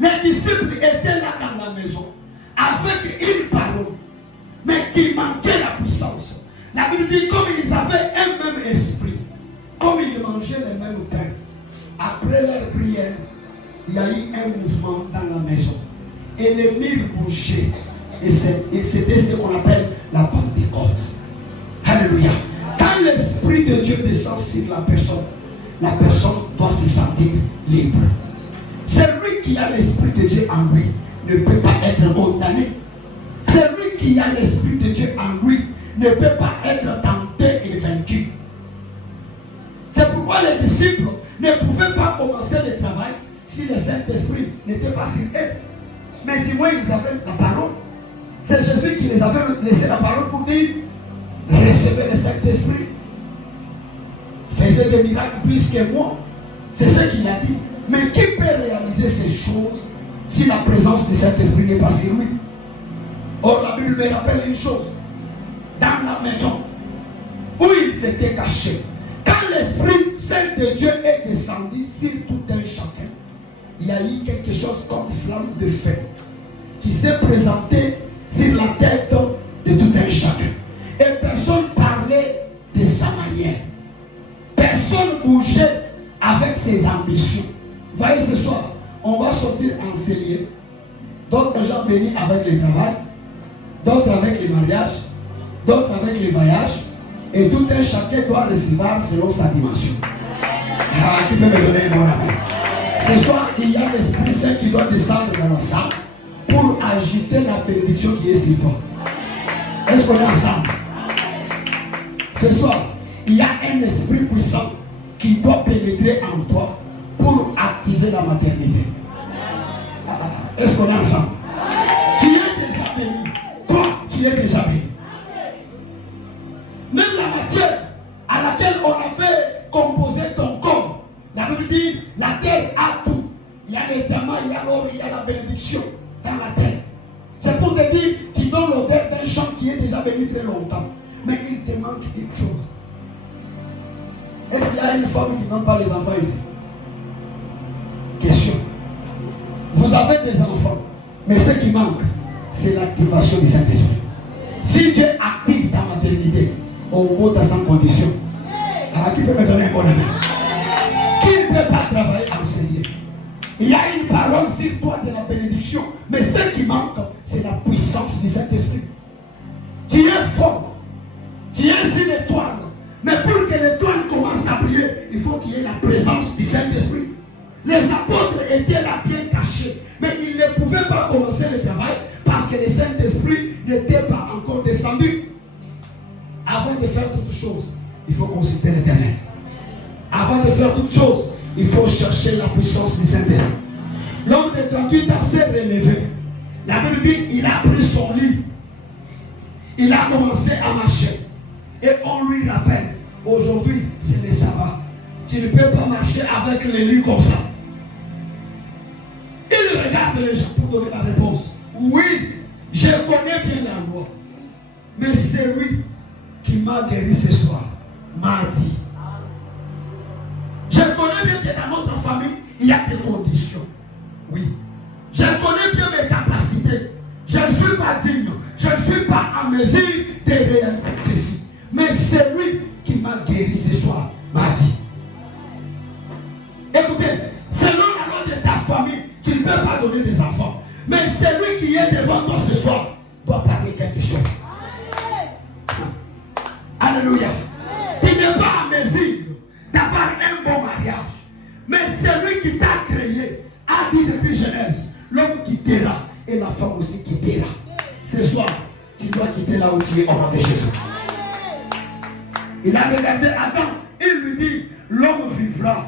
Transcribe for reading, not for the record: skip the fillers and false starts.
Les disciples étaient là dans la maison avec une parole, mais il manquait la puissance. La Bible dit comme ils avaient un même esprit, comme ils mangeaient les mêmes pains, après leur prière, il y a eu un mouvement dans la maison. Et les murs bougeaient. Et c'était ce qu'on appelle la Pentecôte. Alléluia. Quand l'Esprit de Dieu descend sur la personne doit se sentir libre. Celui qui a l'Esprit de Dieu en lui ne peut pas être condamné. Celui qui a l'Esprit de Dieu en lui ne peut pas être tenté et vaincu. C'est pourquoi les disciples ne pouvaient pas commencer le travail si le Saint-Esprit n'était pas sur eux. Mais du moins, ils avaient la parole. C'est Jésus qui les avait laissé la parole pour dire recevez le Saint-Esprit. Faisait des miracles plus que moi. C'est ce qu'il a dit. Mais qui peut réaliser ces choses si la présence du Saint-Esprit n'est pas sur lui? Or, la Bible me rappelle une chose. Dans la maison où ils étaient cachés, quand l'Esprit Saint de Dieu est descendu sur tout un chacun, il y a eu quelque chose comme flamme de feu qui s'est présenté sur la tête de tout un chacun. Et personne parlait de sa manière. Personne bougeait avec ses ambitions. Voyez ce soir, on va sortir enseigner. D'autres gens bénis avec le travail, d'autres avec les mariages, d'autres avec les voyages. Et tout un chacun doit recevoir selon sa dimension. Ah, qui peut me donner un bon avis? Ce soir, il y a l'Esprit Saint qui doit descendre dans la salle pour agiter la bénédiction qui est sur toi. Est-ce qu'on est ensemble? Ce soir, il y a un esprit puissant qui doit pénétrer en toi pour activer la maternité. Est-ce qu'on est ensemble? Tu es déjà béni. Toi, tu es déjà béni. Même la matière à laquelle on a fait composer ton corps, la Bible dit la terre a tout. Il y a les diamants, il y a l'or, il y a la bénédiction dans la terre. C'est pour te dire, tu donnes l'odeur d'un champ qui est déjà béni très longtemps. Mais il te manque une chose. Est-ce qu'il y a une femme qui n'aime pas les enfants ici? Question. Vous avez des enfants, mais ce qui manque, c'est l'activation du Saint-Esprit. Si Dieu active ta maternité, au bout de sans condition, alors qui peut me donner un bon avis? Qui ne peut pas travailler, enseigner? Il y a une parole sur toi de la bénédiction, mais ce qui manque, c'est la puissance du Saint-Esprit. Tu es fort, tu es une étoile, mais pour que l'étoile commence à briller, il faut qu'il y ait la présence du Saint-Esprit. Les apôtres étaient là bien cachés, mais ils ne pouvaient pas commencer le travail parce que le Saint-Esprit n'était pas encore descendu. Avant de faire toutes choses, il faut consulter l'Éternel. Avant de faire toutes choses, il faut chercher la puissance du Saint-Esprit. L'homme de 38 ans s'est relevé. La Bible dit il a pris son lit. Il a commencé à marcher. Et on lui rappelle, aujourd'hui c'est le sabbat. Tu ne peux pas marcher avec les lits comme ça. Il regarde les gens pour donner la réponse. Oui, je connais bien la loi. Mais c'est lui qui m'a guéri ce soir m'a dit. Je connais bien que dans notre famille, il y a des conditions. Oui. Je connais bien mes capacités. Je ne suis pas digne. Je ne suis pas en mesure de réaliser ceci. Mais c'est lui qui m'a guéri ce soir m'a dit. Écoutez, selon la loi de ta famille, tu ne peux pas donner des enfants. Mais celui qui est devant toi ce soir doit parler quelque chose. Alléluia. Tu n'es pas en mesure d'avoir un bon mariage. Mais celui qui t'a créé a dit depuis Genèse, l'homme quittera et la femme aussi quittera. Ce soir, tu dois quitter là où tu es au nom de Jésus. Il a regardé Adam, il lui dit, l'homme vivra